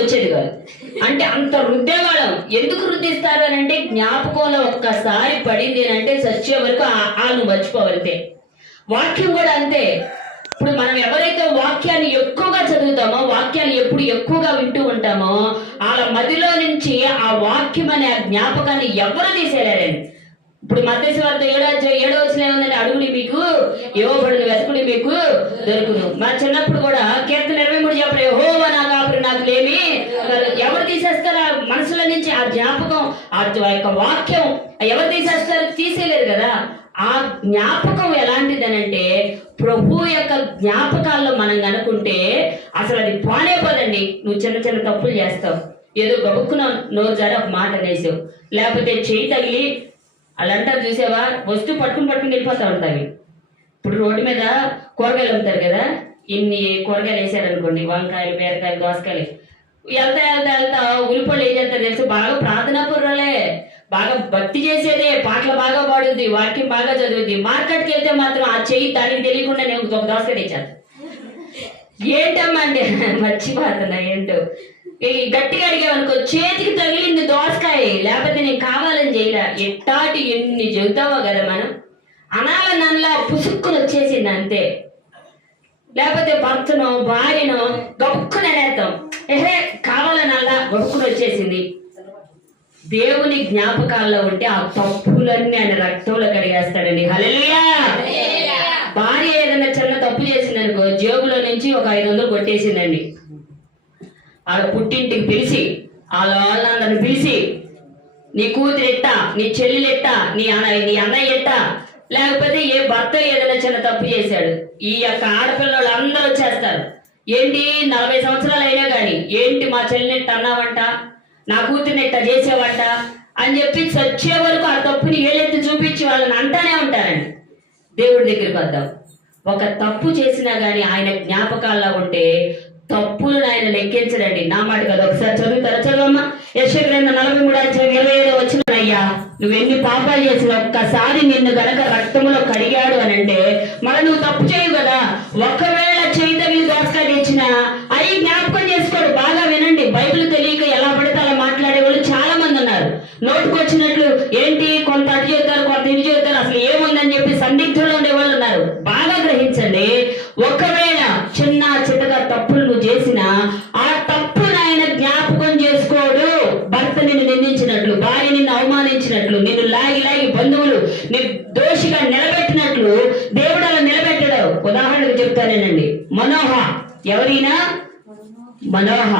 వచ్చేది కాదు. అంటే అంత రుద్దేవాళ్ళం. ఎందుకు రుద్దిస్తారు అని అంటే జ్ఞాపకంలో ఒక్కసారి పడింది అంటే చచ్చే వరకు నువ్వు మర్చిపోవలితే. వాక్యం కూడా అంతే. ఇప్పుడు మనం ఎవరైతే వాక్యాన్ని ఎక్కువగా చదువుతామో, వాక్యాన్ని ఎప్పుడు ఎక్కువగా వింటూ ఉంటామో, వాళ్ళ మదిలో నుంచి ఆ వాక్యం అనే ఆ జ్ఞాపకాన్ని ఎవరు తీసేయలేరండి. ఇప్పుడు మత్తయి సువార్త 7వ వచనం ఏముందని, అడుగుడి మీకు ఇవ్వబడును, వెతకుడి మీకు దొరుకును. మా చిన్నప్పుడు కూడా కీర్తన 23 చెప్పరు, యెహోవా నా కాపురి నాకు లేమి. ఎవరు తీసేస్తారు ఆ మనసులో నుంచి ఆ జ్ఞాపకం, ఆ యొక్క వాక్యం ఎవరు తీసేస్తారు? తీసేయలేరు కదా. ఆ జ్ఞాపకం ఎలాంటిదనంటే ప్రభు యొక్క జ్ఞాపకాల్లో మనం కనుకుంటే అసలు అది పోనే పోదండి. నువ్వు చిన్న చిన్న తప్పులు చేస్తావు, ఏదో గబుక్కున నోరు జారి ఒక మాట అనేసావు, లేకపోతే చేయి తగిలి వాళ్ళు అంటారు చూసావా, వస్తువు పట్టుకుని వెళ్ళిపోతా ఉంటాయి. ఇప్పుడు రోడ్డు మీద కూరగాయలు అమ్ముతారు కదా, ఇన్ని కూరగాయలు వేసారనుకోండి, వంకాయలు, బీరకాయలు, దోసకాయలు, వెళ్తా ఉల్లిపళ్ళు ఏం చేస్తారు తెలుసు? బాగా ప్రార్థనా పూర్వలే, బాగా భక్తి చేసేదే, పాటలు బాగా పాడుద్ది, వాక్యం బాగా చదువుద్ది. మార్కెట్కి వెళ్తే మాత్రం ఆ చెయ్యి దానికి తెలియకుండా నేను ఒక దోసకాయ తెచ్చాను. ఏంటమ్మా అంటే మర్చిపోతున్నా ఏంటో. గట్టిగా అడిగామనుకో, చేతికి తగిలింది దోసకాయ, లేకపోతే నేను కావాలని చేయలే. ఎట్టాటి ఎన్ని చెబుతావో కదా మనం. అనాలన్నలా పుసుక్కుని వచ్చేసింది అంతే. లేకపోతే భర్తనో భార్యనో గొక్కున అనేస్తాం, కావాలనల్లా గొక్కుని వచ్చేసింది. దేవుని జ్ఞాపకాల్లో ఉంటే ఆ తప్పులన్నీ ఆయన రక్తంలో కడిగేస్తాడండి. హల్లెలూయా. భార్య ఏదైనా చిన్న తప్పు చేసిందనుకో, జేబులో నుంచి ఒక 500 కొట్టేసిందండి. వాళ్ళ పుట్టింటికి పిలిచి, వాళ్ళందరిని పిలిచి, నీ కూతురు ఎట్టా, నీ చెల్లెలు ఎట్టా, నీ అన్నయ్య ఎట్టా, లేకపోతే ఏ భర్త ఏదైనా చిన్న తప్పు చేశాడు, ఈ యొక్క ఆడపిల్లలు అందరూ వచ్చేస్తారు. ఏంటి 40 సంవత్సరాలు అయినా కానీ, ఏంటి మా చెల్లినెట్ట అన్నావంట, నా కూతురినెట్ట చేసేవంట అని చెప్పి చచ్చే వరకు ఆ తప్పుని ఏలెత్తి చూపించి వాళ్ళని అంటానే ఉంటారండి. దేవుడి దగ్గరికి వద్దాం. ఒక తప్పు చేసినా కానీ ఆయన జ్ఞాపకాల్లో ఉంటే తప్పులను ఆయన లెక్కించడండి. నా మాట కదా, ఒకసారి చదువుతారా? చదవమ్మా. యెషయా గ్రంథం 43:25 వచ్చిన, అయ్యా నువ్వు ఎన్ని పాపాలు చేసిన ఒక్కసారి నిన్ను గనక రక్తంలో కడిగాడు అని అంటే మళ్ళీ నువ్వు తప్పు చేయవు కదా. ఒకవేళ చేయి తగిలి దోసకాయ తెచ్చినా అవి జ్ఞాపకం చేసుకోడు. బాగా వినండి, బైబిల్ తెలియక ఎలా పడితే అలా మాట్లాడే వాళ్ళు చాలా మంది ఉన్నారు. నోటుకొచ్చినట్లు ఏంటి, కొంత అటు చేస్తారు, కొంత ఇటు చేస్తారు, అసలు ఏముందని చెప్పి సందిగ్ధంలో ఉండే వాళ్ళు ఉన్నారు. బాగా గ్రహించండి, ఒకవేళ చిన్న చిన్నగా తప్పులు నువ్వు చేసినా ఆ తప్పును ఆయన జ్ఞాపకం చేసుకోడు. భర్త నిన్ను నిందించినట్లు, భార్య నిన్ను అవమానించినట్లు, నిన్ను లాగి బంధువులు నిర్దోషిగా నిలబెట్టినట్లు దేవుడు అలా నిలబెట్టడు. ఉదాహరణకు చెప్తానేనండి, మనోహ. ఎవరైనా మనోహ